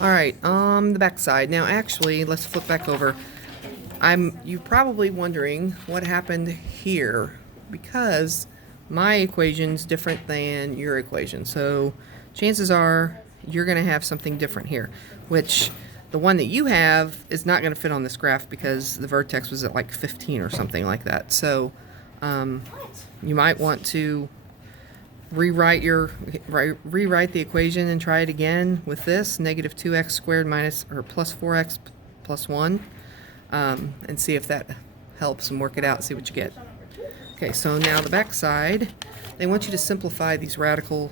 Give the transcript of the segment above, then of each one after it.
Alright, on the back side. Now actually, let's flip back over. You're probably wondering what happened here, because my equation's different than your equation. So chances are you're going to have something different here, which the one that you have is not going to fit on this graph because the vertex was at like 15 or something like that. So you might want to rewrite the equation and try it again with this negative 2x squared minus or plus 4x plus 1, and see if that helps, and work it out and see what you get. Okay, so now the back side, they want you to simplify these radical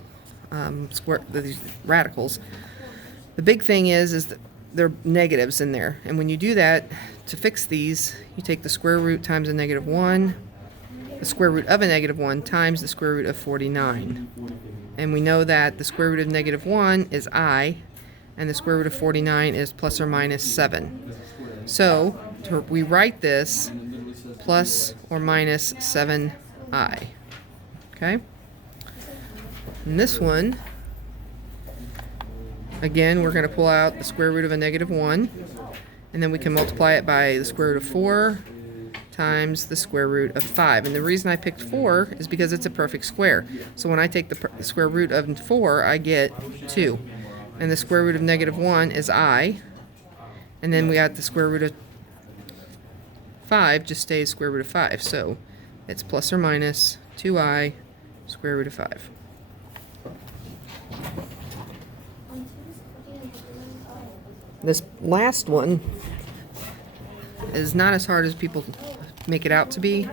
these radicals. The big thing is that there are negatives in there, and when you do that, to fix these, you take the square root times a negative 1, the square root of a negative 1 times the square root of 49. And we know that the square root of negative 1 is I, and the square root of 49 is plus or minus 7. So we write this plus or minus 7i. Okay? And this one, again, we're going to pull out the square root of a negative 1, and then we can multiply it by the square root of 4 times the square root of 5. And the reason I picked 4 is because it's a perfect square. So when I take the square root of 4, I get 2. And the square root of negative 1 is I. And then we got the square root of 5 just stays square root of 5. So it's plus or minus 2i square root of 5. This last one is not as hard as people make it out to be.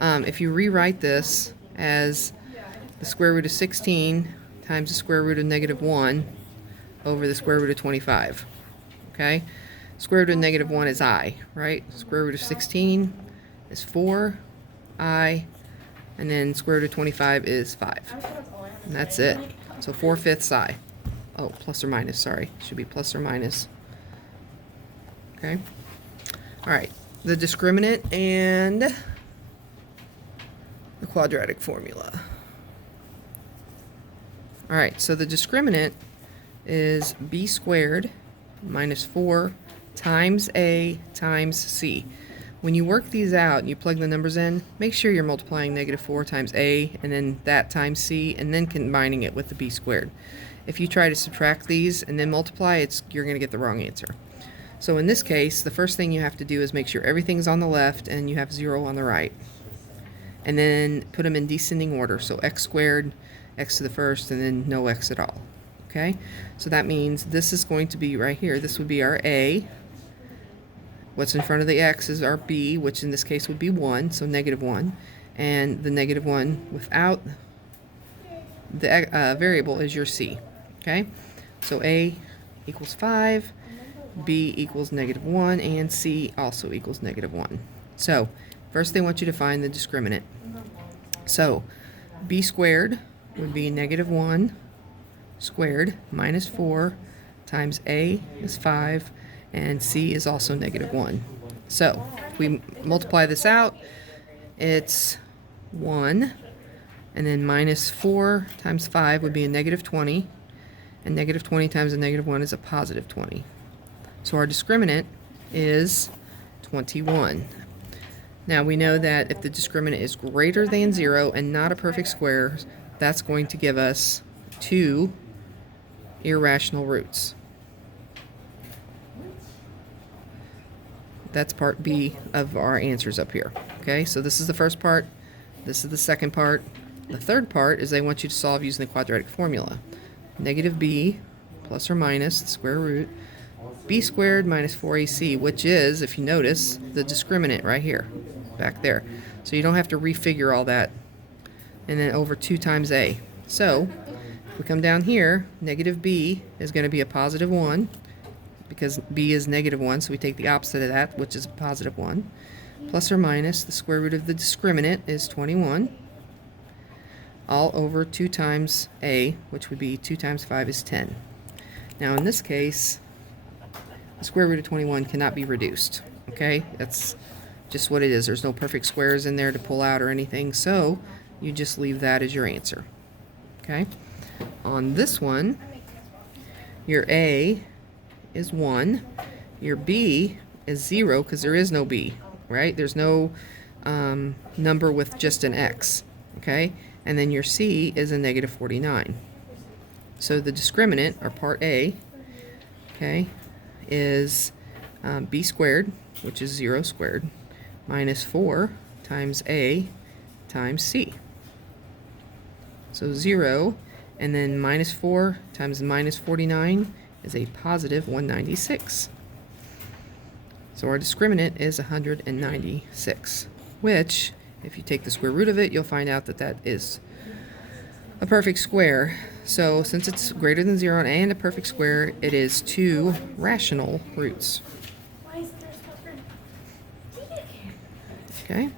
If you rewrite this as the square root of 16 times the square root of negative 1 over the square root of 25. Okay? Square root of negative 1 is I, right? Square root of 16 is 4, I, and then square root of 25 is 5. And that's it. So 4/5 I. Oh, plus or minus, sorry. Should be plus or minus. Okay? Alright, the discriminant and the quadratic formula. Alright, so the discriminant is b squared minus 4 times a times c. When you work these out and you plug the numbers in, make sure you're multiplying negative 4 times a and then that times c and then combining it with the b squared. If you try to subtract these and then multiply, you're going to get the wrong answer. So in this case, the first thing you have to do is make sure everything's on the left and you have 0 on the right. And then put them in descending order. So x squared, x to the first, and then no x at all. Okay? So that means this is going to be right here. This would be our a. What's in front of the x is our b, which in this case would be 1, so negative 1. And the negative 1 without the variable is your c. Okay? So a equals 5. B equals negative 1, and C also equals negative 1. So, first they want you to find the discriminant. So, B squared would be negative 1 squared minus 4 times A is 5, and C is also negative 1. So, if we multiply this out, it's 1, and then minus 4 times 5 would be a negative 20, and negative 20 times a negative 1 is a positive 20. So our discriminant is 21. Now we know that if the discriminant is greater than 0 and not a perfect square, that's going to give us 2 irrational roots. That's part B of our answers up here. Okay, so this is the first part. This is the second part. The third part is they want you to solve using the quadratic formula. Negative b plus or minus the square root b squared minus 4ac, which is, if you notice, the discriminant right here, back there. So you don't have to refigure all that. And then over 2 times a. So, if we come down here, negative b is going to be a positive 1, because b is negative 1, so we take the opposite of that, which is a positive 1. Plus or minus the square root of the discriminant is 21, all over 2 times a, which would be 2 times 5 is 10. Now in this case, the square root of 21 cannot be reduced. Okay, that's just what it is. There's no perfect squares in there to pull out or anything, so you just leave that as your answer. Okay, on this one, your a is 1. Your b is 0 because there is no b, right? There's no number with just an x, okay? And then your c is a negative 49. So the discriminant, or part A, okay, is b squared, which is 0 squared, minus 4 times a times c. So 0, and then minus 4 times minus 49 is a positive 196. So our discriminant is 196, which, if you take the square root of it, you'll find out that that is a perfect square. So since it's greater than 0 and a perfect square, it is 2 rational roots. Okay.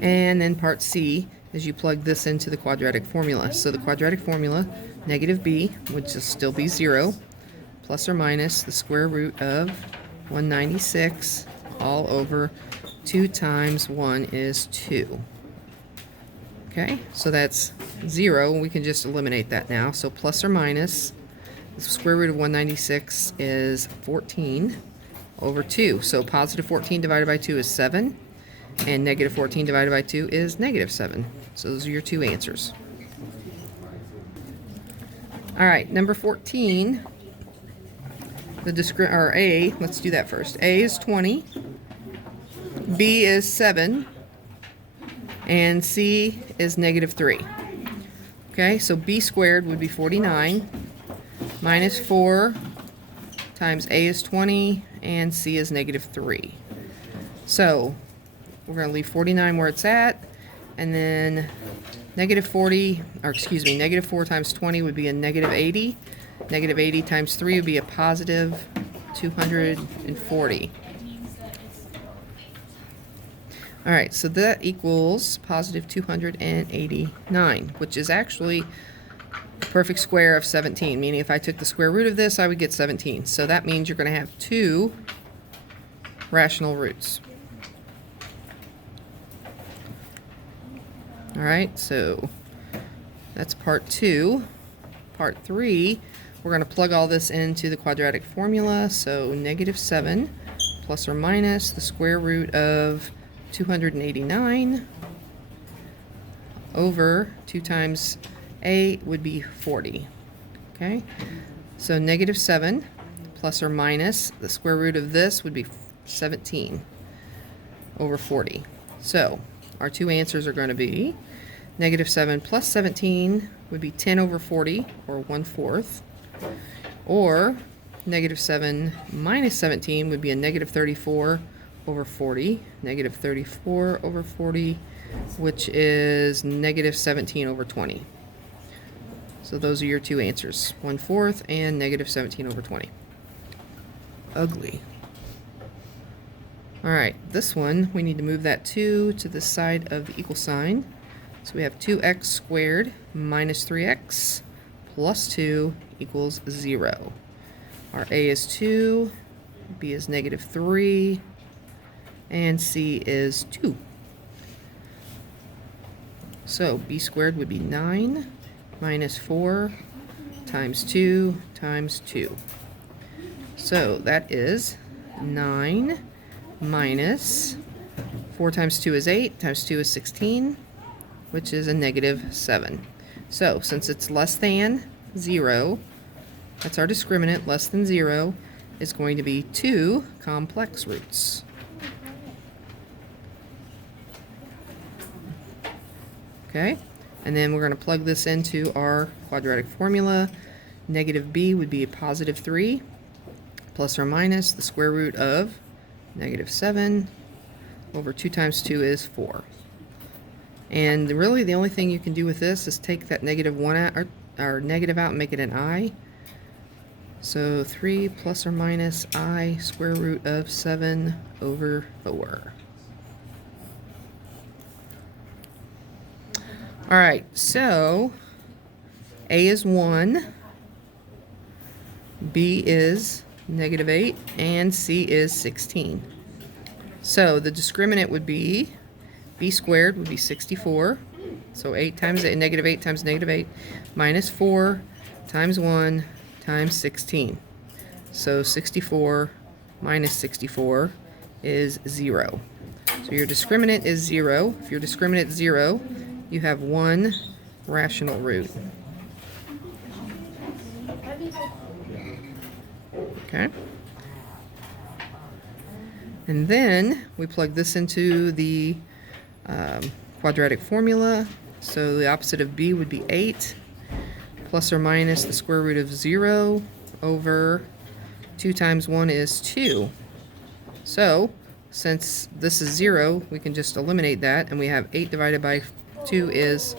And then part C is you plug this into the quadratic formula. So the quadratic formula, negative b, which will still be 0, plus or minus the square root of 196 all over 2 times 1 is 2. Okay, so that's 0. We can just eliminate that now. So plus or minus the square root of 196 is 14 over 2. So positive 14 divided by 2 is 7. And negative 14 divided by 2 is negative 7. So those are your two answers. All right, number 14, or A, let's do that first. A is 20, B is 7, and C is negative 3. Okay, so B squared would be 49, minus 4 times A is 20, and C is negative 3. So we're going to leave 49 where it's at, and then negative 40, or excuse me, negative 4 times 20 would be a negative 80. Negative 80 times 3 would be a positive 240. All right, so that equals positive 289, which is actually a perfect square of 17, meaning if I took the square root of this, I would get 17. So that means you're going to have 2 rational roots. All right, so that's part 2. Part 3, we're going to plug all this into the quadratic formula. So negative 7 plus or minus the square root of 289 over 2 times a would be 40. Okay, so negative 7 plus or minus the square root of this would be 17 over 40. So our two answers are going to be negative 7 plus 17 would be 10 over 40, or 1/4. Or negative 7 minus 17 would be a negative 34 over 40. Negative 34 over 40, which is negative 17 over 20. So those are your two answers, 1/4 and negative 17 over 20. Ugly. All right, this one, we need to move that 2 to the side of the equal sign. So we have 2x squared minus 3x plus 2 equals 0. Our A is 2, B is negative 3, and C is 2. So B squared would be 9 minus 4 times 2 times 2. So that is 9 minus 4 times 2 is 8, times 2 is 16, which is a negative 7. So since it's less than 0, that's our discriminant, less than 0, is going to be 2 complex roots. Okay, and then we're going to plug this into our quadratic formula. Negative b would be a positive 3, plus or minus the square root of negative 7 over 2 times 2 is 4. And really the only thing you can do with this is take that negative 1 out, or negative out, and make it an I. So 3 plus or minus I square root of 7 over 4. All right, so A is 1, B is negative 8, and C is 16. So the discriminant would be b squared would be 64. So 8 times 8, negative 8 times negative 8, minus 4 times 1 times 16. So 64 minus 64 is 0. So your discriminant is 0. If your discriminant is 0, you have one rational root. Okay. And then we plug this into the quadratic formula. So the opposite of b would be 8, plus or minus the square root of 0 over 2 times 1 is 2. So since this is 0, we can just eliminate that, and we have 8 divided by 2 is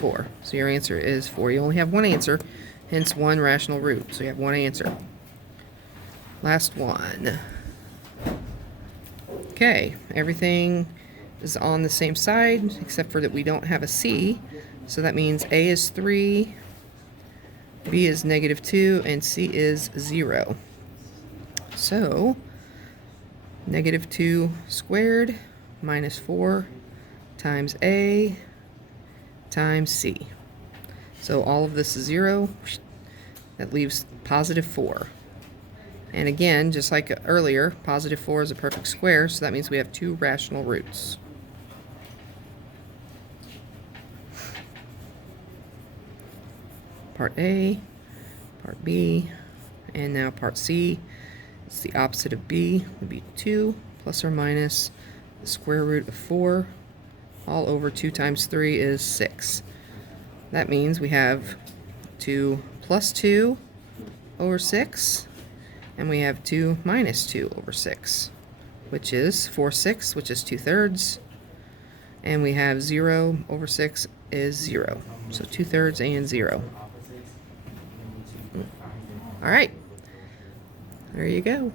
4. So your answer is 4. You only have one answer, hence one rational root. So you have one answer. Last one. Okay, everything is on the same side except for that we don't have a c. So that means a is 3, b is -2, and c is 0. So -2 squared minus 4 times a times c. So all of this is 0. That leaves positive 4. And again, just like earlier, positive 4 is a perfect square, so that means we have two rational roots. Part A, part B, and now part C. It's the opposite of B, would be 2 plus or minus the square root of 4 all over 2 times 3 is 6. That means we have 2 plus 2 over 6, and we have 2 minus 2 over 6, which is 4/6, which is 2/3, and we have 0 over 6 is 0. So 2/3 and 0. All right, there you go.